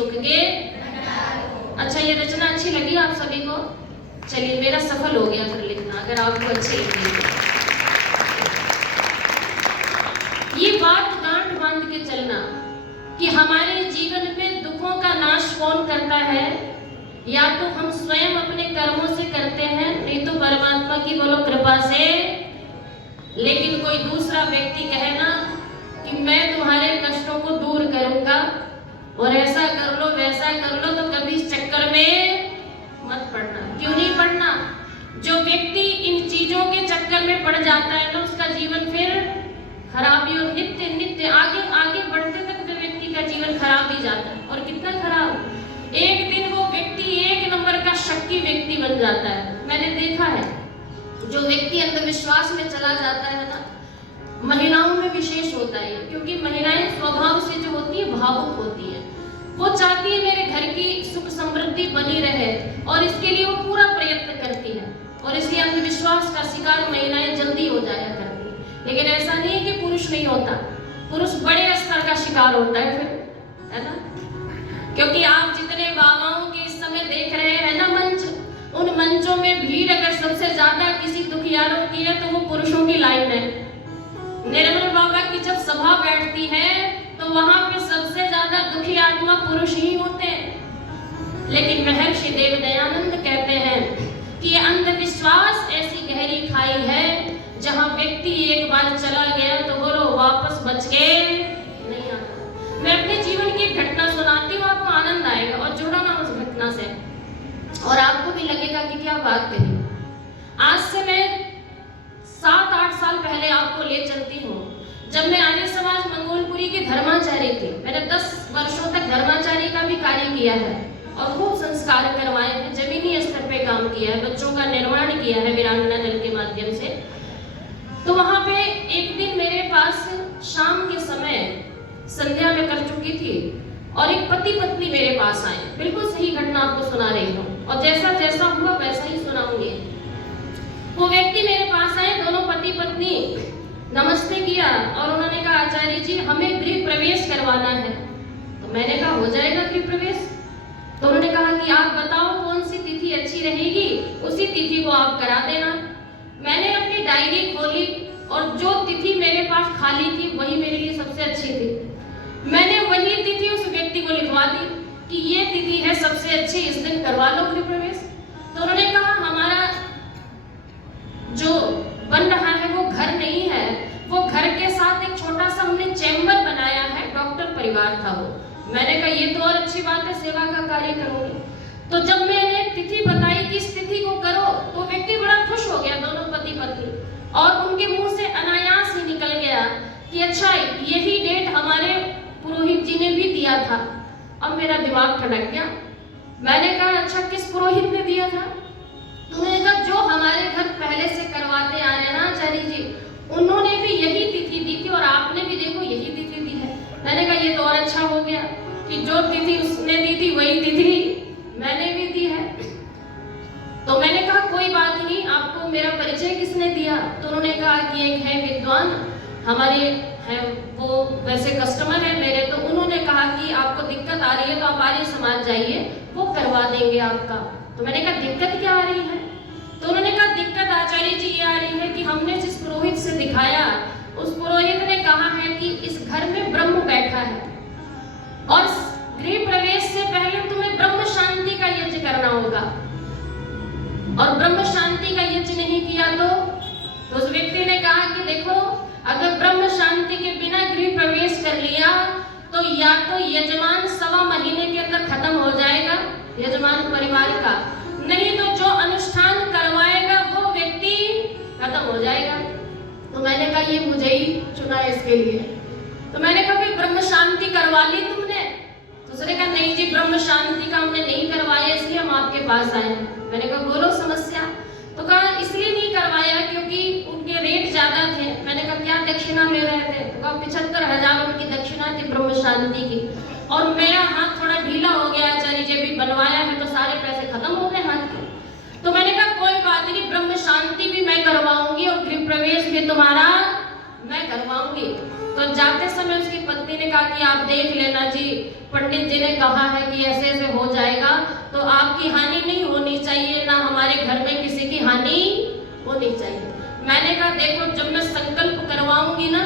सुख के। अच्छा, ये रचना अच्छी लगी आप सभी को? चलिए, मेरा सफल हो गया फिर लिखना, अगर आपको अच्छी लगी। ये बात गांठ बांध के चलना कि हमारे जीवन में दुखों का नाश कौन करता है? या तो हम स्वयं अपने कर्मों से करते हैं, नहीं तो परमात्मा की बोलो कृपा से। लेकिन कोई दूसरा व्यक्ति कहे ना कि मैं तुम्हारे कष्टों को दूर करूंगा और ऐसा कर लो वैसा कर लो, तो कभी इस चक्कर में मत पड़ना। क्यों नहीं पड़ना? जो व्यक्ति इन चीजों के चक्कर में पड़ जाता है ना, उसका जीवन फिर खराबी और नित्य नित्य आगे आगे बढ़ते तक जो व्यक्ति का जीवन खराब ही जाता है। और कितना खराब, एक दिन वो व्यक्ति एक नंबर का शक्की व्यक्ति बन जाता है। मैंने देखा है, जो व्यक्ति अंधविश्वास में चला जाता है ना, महिलाओं में विशेष होता है, क्योंकि महिलाएं स्वभाव से जो होती है भावुक होती है। वो चाहती है मेरे घर की सुख समृद्धि बनी रहे और इसके लिए वो पूरा प्रयत्न करती है, और इसलिए अंधविश्वास का शिकार महिलाएं जल्दी हो जाया करती है। लेकिन ऐसा नहीं है कि पुरुष नहीं होता, पुरुष बड़े स्तर का शिकार होता है फिर, है ना? क्योंकि आप जितने बाबाओं के इस समय देख रहे हैं ना मंच, उन मंचों में भीड़ अगर सबसे ज्यादा किसी दुखियारों की है तो वो पुरुषों की लाइन है। निर्मल बाबा की जब सभा बैठती है तो वहां पे सबसे ज्यादा दुखी आत्मा पुरुष ही होते हैं। लेकिन महर्षि देव दयानंद कहते हैं कि ये अंधविश्वास ऐसी गहरी खाई है, जहां व्यक्ति एक बार चला गया तो बोलो वापस बच के नहीं आता। मैं अपने जीवन की एक घटना सुनाती हूँ, आपको आनंद आएगा और जुड़ा ना उस घटना से, और आपको भी लगेगा कि क्या बात कही। आज से मैं 7-8 साल पहले आपको ले चलती हूँ, जब मैं आर्य समाज मंगोलपुरी की धर्माचार्य थी। मैंने 10 वर्षों तक धर्माचार्य का भी कार्य किया है और खूब संस्कार करवाए हैं, जमीनी स्तर पे काम किया है, बच्चों का निर्माण किया है वीरांगना दल के माध्यम से। तो वहां पे एक दिन मेरे पास शाम के समय संध्या में कर चुकी थी और एक पति पत्नी मेरे पास आए। बिल्कुल सही घटना आपको सुना रही हूँ और जैसा जैसा हुआ वैसा ही सुनाऊंगी। वो व्यक्ति मेरे पास आए, दोनों पति पत्नी, नमस्ते किया और उन्होंने कहा आचार्य जी हमें गृह प्रवेश करवाना है। तो मैंने कहा हो जाएगा गृह प्रवेश। तो उन्होंने कहा कि आप बताओ कौन सी तिथि अच्छी रहेगी, उसी तिथि को आप करा देना। मैंने अपनी डायरी खोली और जो तिथि मेरे पास खाली थी वही मेरे लिए सबसे अच्छी थी। मैंने वही तिथि उस व्यक्ति को लिखवा दी कि ये तिथि है सबसे अच्छी, इस दिन करवा लो गृह प्रवेश। तो उन्होंने कहा हमारा जो बन रहा है वो घर नहीं है, वो घर के साथ एक छोटा सा हमने चैम्बर बनाया है, डॉक्टर परिवार था वो। मैंने कहा ये तो और अच्छी बात है, सेवा का कार्य करूंगी। तो जब मैंने तिथि बताई कि इस तिथि को करो, तो व्यक्ति बड़ा खुश हो गया, दोनों पति पत्नी, और उनके मुंह से अनायास ही निकल गया कि अच्छा यही डेट हमारे पुरोहित जी ने भी दिया था। अब मेरा दिमाग ठनक गया। मैंने कहा अच्छा किस पुरोहित ने दिया था? तो मैंने कहा जो हमारे घर पहले से करवाते आ रहे ना आचार्य जी, उन्होंने भी यही तिथि दी थी और आपने भी देखो यही तिथि दी है। मैंने कहा ये तो और अच्छा हो गया कि जो तिथि उसने दी थी वही तिथि मैंने भी दी है। तो मैंने कहा कोई बात नहीं, आपको मेरा परिचय किसने दिया? तो उन्होंने कहा कि एक है विद्वान हमारे हैं, वो वैसे कस्टमर है मेरे, तो उन्होंने कहा कि आपको दिक्कत आ रही है तो आप आर्य समाज जाइए, वो करवा देंगे आपका। तो मैंने कहा दिक्कत क्या आ रही है? तो उन्होंने कहा दिक्कत आचार्य जी ये आ रही है कि हमने जिस पुरोहित से दिखाया, उस पुरोहित ने कहा है कि इस घर में ब्रह्म बैठा है और गृह प्रवेश से पहले तुम्हें ब्रह्म शांति का यज्ञ करना होगा, और ब्रह्म शांति का यज्ञ नहीं किया तो उस व्यक्ति ने कहा कि देखो अगर ब्रह्म शांति के बिना गृह प्रवेश कर लिया तो या तो यजमान 1.25 महीने के अंदर खत्म हो जाएगा यजमान परिवार का, नहीं तो जो अनुष्ठान करवाएगा वो व्यक्ति खत्म हो जाएगा। तो मैंने कहा ये मुझे ही चुना इसके लिए। तो मैंने कहा कि ब्रह्म शांति करवा ली तुमने? तो उसने कहा नहीं जी ब्रह्म शांति का हमने नहीं करवाया, इसलिए हम आपके पास आए हैं। मैंने कहा बोलो समस्या? तो कहा इसलिए नहीं करवाया क्योंकि उनके रेट ज्यादा थे। मैंने कहा क्या दक्षिणा ले रहे थे? तो कहा 75,000 उनकी दक्षिणा थी ब्रह्म शांति की, और मेरा हाथ थोड़ा ढीला हो गया आचार्य जी, भी बनवाया है तो सारे पैसे खत्म हो गए हाथ के। तो मैंने कहा कोई बात नहीं, ब्रह्म शांति भी मैं करवाऊंगी और गृह प्रवेश भी तुम्हारा मैं मैं करवाऊंगी। तो जाते समय उसकी पत्नी ने कहा कि आप देख लेना जी, पंडित जी ने कहा है कि ऐसे ऐसे हो जाएगा, तो आपकी हानि नहीं होनी चाहिए, ना हमारे घर में किसी की हानि होनी चाहिए। मैंने कहा देखो, जब मैं संकल्प करवाऊंगी ना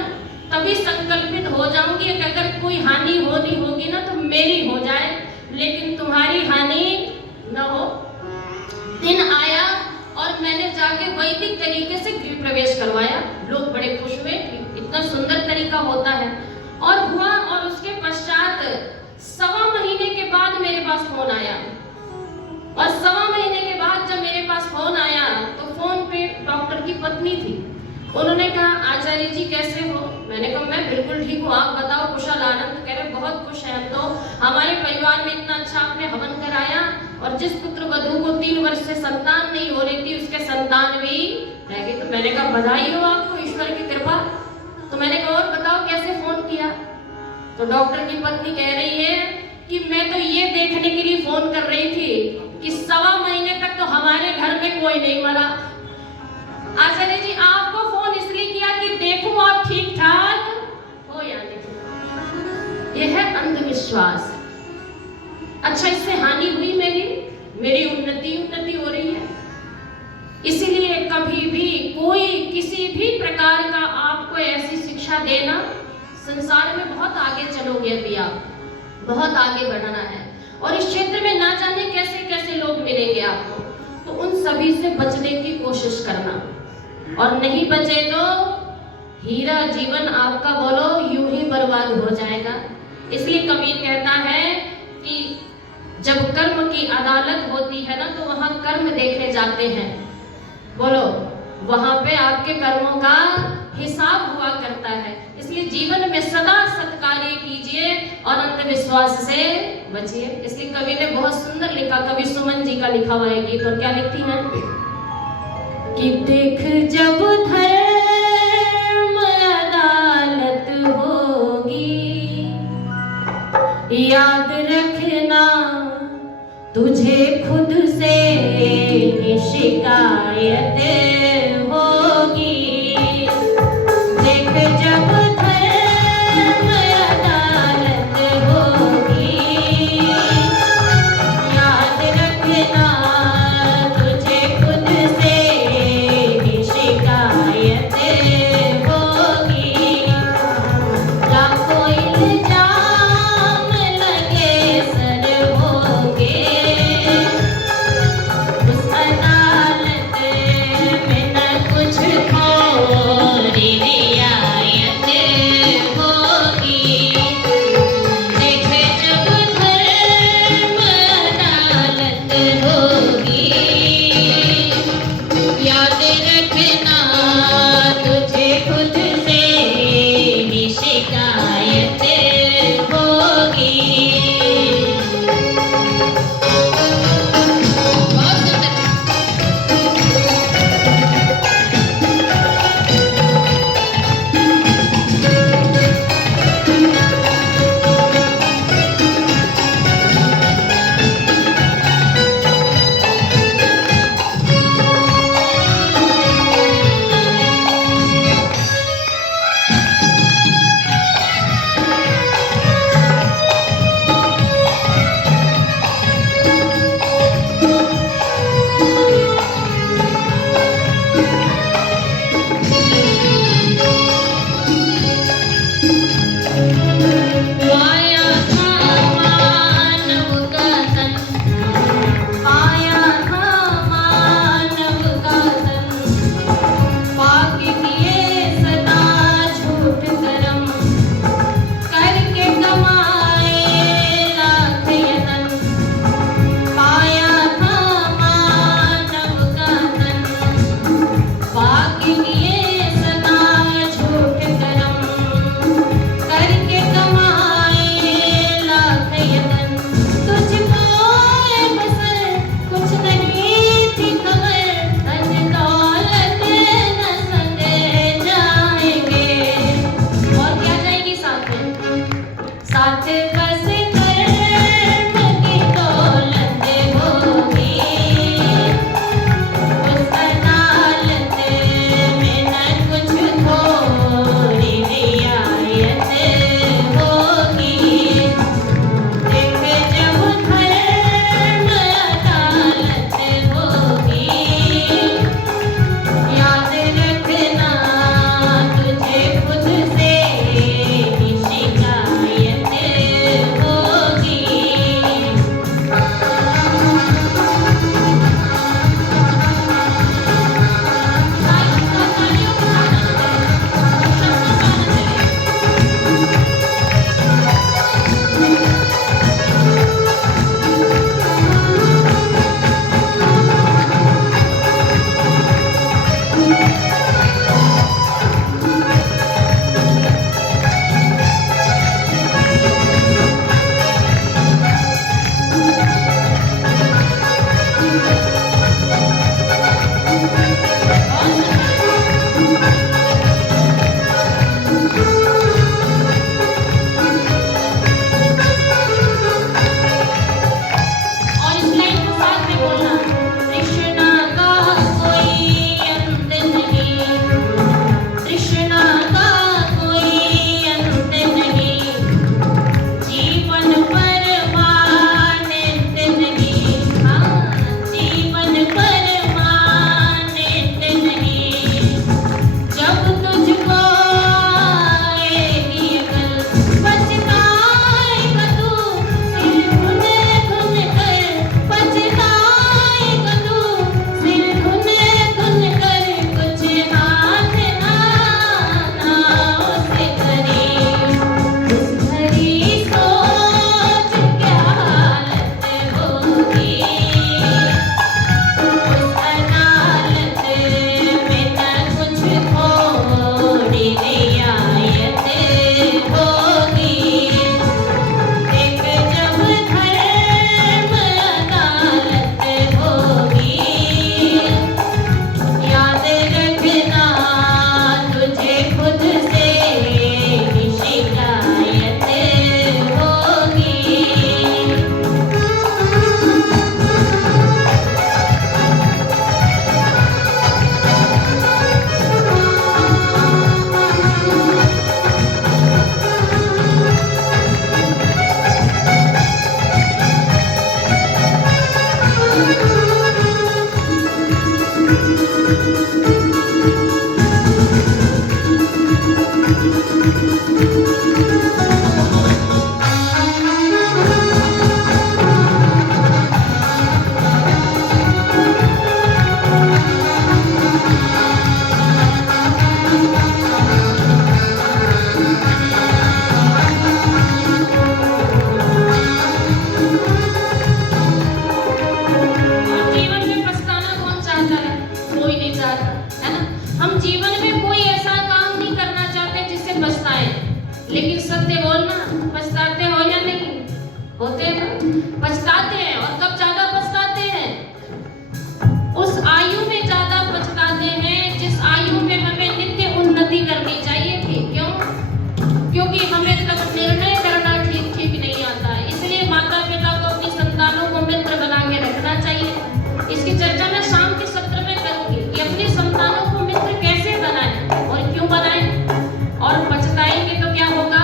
तभी संकल्पित हो जाऊंगी कि अगर कोई हानि होनी होगी ना तो मेरी हो जाए, लेकिन तुम्हारी हानि न हो। दिन आया और मैंने जाके वैदिक तरीके से गृह प्रवेश करवाया। लोग बड़े खुश हुए, इतना सुंदर तरीका होता है। और हुआ, और उसके पश्चात 1.25 महीने के बाद मेरे पास फोन आया। और 1.25 महीने के बाद जब मेरे पास फोन आया तो फोन पे डॉक्टर की पत्नी थी। उन्होंने कहा आचार्य जी कैसे हो? मैंने कहा मैं बिल्कुल ठीक हूँ, आप बताओ कुशल आनंद? कह रहे बहुत खुश हैं हम तो, हमारे परिवार में इतना अच्छा आपने हवन कराया, और जिस पुत्र वधू को 3 वर्ष से संतान नहीं हो रही थी उसके संतान भी रह गई। तो मैंने कहा बधाई हो आपको, ईश्वर की कृपा। तो मैंने कहा और बताओ कैसे फोन किया? तो डॉक्टर की पत्नी कह रही है कि मैं तो ये देखने के लिए फोन कर रही थी कि 1.25 महीने तक तो हमारे घर में कोई नहीं मरा। आचार्य जी आपको फोन इसलिए किया कि देखूं आप ठीक ठाक हो या नहीं। यह है अंधविश्वास। अच्छा, इससे हानि हुई मेरी उन्नति हो रही है। इसीलिए कभी भी कोई किसी भी प्रकार का आपको ऐसी शिक्षा देना, संसार में बहुत आगे चलोगे, अभी आप बहुत आगे बढ़ना है, और इस क्षेत्र में ना जाने कैसे कैसे लोग मिलेंगे आपको, तो उन सभी से बचने की कोशिश करना। और नहीं बचे तो हीरा जीवन आपका बोलो यूं ही बर्बाद हो जाएगा। इसलिए कबीर कहता है कि जब कर्म की अदालत होती है ना तो वहां कर्म देखे जाते हैं, बोलो वहां पे आपके कर्मों का हिसाब हुआ करता है। इसलिए जीवन में सदा सत्कार्य कीजिए और अंधविश्वास से बचिए। इसलिए कवि ने बहुत सुंदर लिखा, कवि सुमन जी का लिखा हुआ है गीत, और क्या लिखती है कि देख जब धर्म अदालत होगी, याद रखना तुझे खुद से शिकायत होगी। देख जब धर्म अदालत होगी, याद रखना तुझे खुद से शिकायत होगी। लाखों इल्जाम लगे सर होगे, उस अदालत पछताते हैं। और कब ज्यादा पछताते हैं? उस आयु में ज्यादा पछताते हैं जिस आयु में हमें नित्य उन्नति करनी चाहिए थी। क्यों? क्योंकि हमें तब निर्णय करना ठीक नहीं आता है। इसलिए माता पिता को अपनी संतानों को मित्र बना के रखना चाहिए। इसकी चर्चा मैं शाम के सत्र में करूंगी कि अपनी संतानों को मित्र कैसे बनाएं और क्यों बनाएं। और पछताएंगे तो क्या होगा?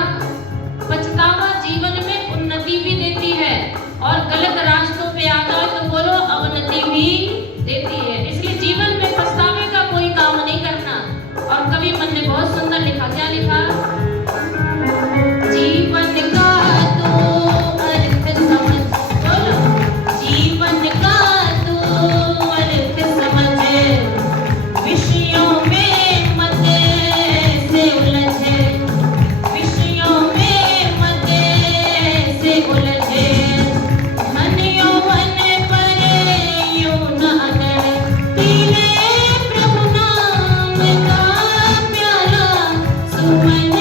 पछतावा जीवन में उन्नति भी देती है और गलत रास्तों पे आ जाओ तो बोलो अवनति भी देती है। इसलिए जीवन में पछतावे का कोई काम नहीं करना। और कवि मन ने बहुत सुंदर लिखा। क्या लिखा? जीवन का तो अर्थ समझ, बोलो जीवन का तो अर्थ समझ, विषयों में मत से उलझे, विषयों में मत से उलझे, धन यौवन पर यूं न अनड़, पी ले प्रभु नाम का प्याला, सुमन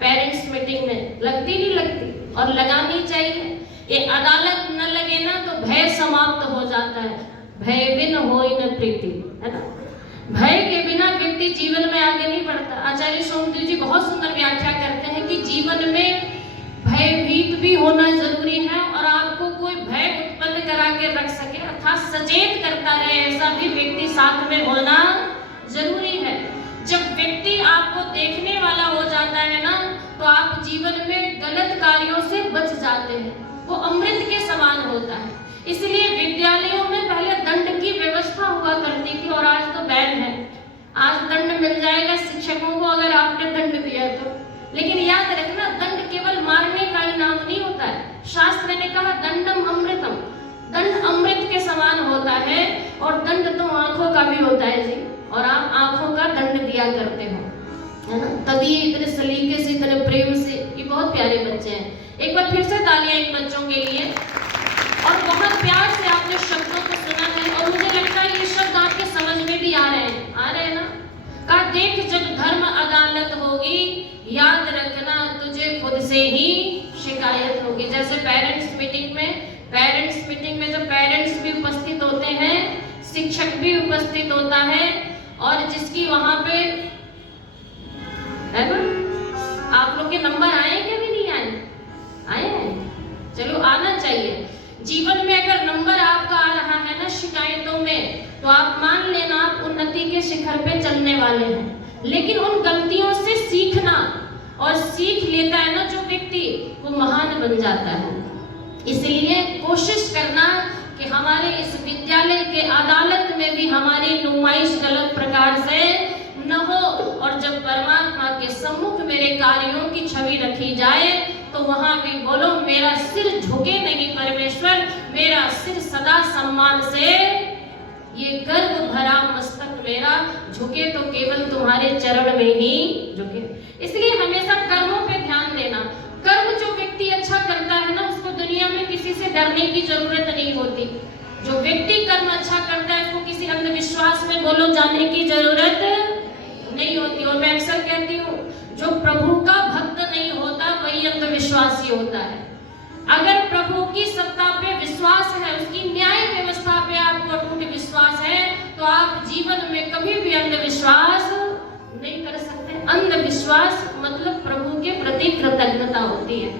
पेरेंट्स मीटिंग में लगती नहीं लगती? और लगानी चाहिए। ये अदालत न लगे ना तो भय समाप्त हो जाता है। भय बिन होई न प्रीति, है ना? भय के बिना व्यक्ति जीवन में आगे नहीं बढ़ता। आचार्य सोमदेव जी बहुत सुंदर व्याख्या करते हैं कि जीवन में भयभीत भी होना जरूरी है और आपको कोई भय उत्पन्न करा के रख सके अर्थात सचेत करता रहे ऐसा भी व्यक्ति साथ में होना जरूरी है। जब व्यक्ति आपको देखने वाला हो जाता है ना तो आप जीवन में गलत कार्यों से बच जाते हैं। वो अमृत के समान होता है। इसलिए विद्यालयों में पहले दंड की व्यवस्था हुआ करती थी और आज तो बैन है। आज दंड मिल जाएगा शिक्षकों को अगर आपने दंड दिया तो। लेकिन याद रखना दंड केवल मारने का इनाम नहीं होता है। शास्त्र ने कहा दंडम अमृतम, दंड अमृत के समान होता है और दंड तो आंखों का भी होता है जी। और आप आंखों का दंड दिया करते हो, है ना? तभी इतने सलीके से इतने प्रेम से, ये बहुत प्यारे बच्चे हैं। एक बार फिर से तालियां इन बच्चों के लिए। और बहुत प्यार से आपने शब्दों को सुना है और मुझे लगता है ये शब्द आपके समझ में भी आ रहे हैं ना? कहा देख जब धर्म अदालत होगी याद रखना तुझे खुद से ही शिकायत होगी। जैसे पेरेंट्स मीटिंग में जब पेरेंट्स भी उपस्थित होते हैं, शिक्षक भी उपस्थित होता है और जिसकी वहां पे आप लोग के नंबर आए क्या भी नहीं आए? आए हैं? चलो आना चाहिए। जीवन में अगर नंबर आपका आ रहा है ना शिकायतों में तो आप मान लेना आप उन्नति के शिखर पे चलने वाले हैं। लेकिन उन गलतियों से सीखना और सीख लेता है ना जो व्यक्ति, वो महान बन जाता है। इसलिए कोशिश करना कि हमारे इस विद्यालय के अदालत में भी हमारी नुमाइश गलत प्रकार से न हो। और जब परमात्मा के सम्मुख मेरे कार्यों की छवि रखी जाए तो वहां भी बोलो मेरा सिर झुके नहीं परमेश्वर, मेरा सिर सदा सम्मान से, ये गर्व भरा मस्तक मेरा झुके तो केवल तुम्हारे चरण में ही झुके। इसलिए हमेशा कर्मों पे ध्यान देना। कर्म जो व्यक्ति अच्छा करता है ना, उसको दुनिया में किसी से डरने की जरूरत नहीं होती। जो व्यक्ति कर्म अच्छा करता है उसको किसी अंधविश्वास में बोलो जाने की जरूरत नहीं होती। और मैं अक्सर कहती हूँ जो प्रभु का भक्त नहीं होता वही अंधविश्वासी होता है। अगर प्रभु की सत्ता पे विश्वास है, उसकी न्याय व्यवस्था पे आपको अटूट विश्वास है, तो आप जीवन में कभी भी अंधविश्वास नहीं कर सकते। अंधविश्वास मतलब प्रभु के प्रति कृतज्ञता होती है।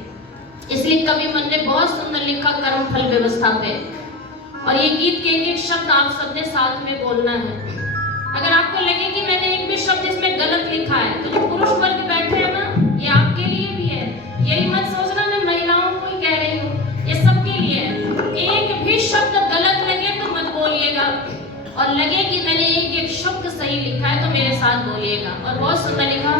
इसलिए कवि मन ने बहुत सुंदर लिखा कर्म फल व्यवस्था पे, और ये गीत के एक शब्द आप सबने साथ में बोलना है। अगर आपको लगे कि मैंने एक भी शब्द इसमें गलत लिखा है, तो जो पुरुष वर्ग बैठे हैं ना, ये आपके लिए भी है। यही मत सोचना मैं महिलाओं को ही कह रही हूँ, ये सबके लिए है। एक भी शब्द गलत लगे तो मत बोलिएगा, और लगे कि मैंने एक एक शब्द सही लिखा है तो मेरे साथ बोलिएगा। और बहुत सुंदर लिखा,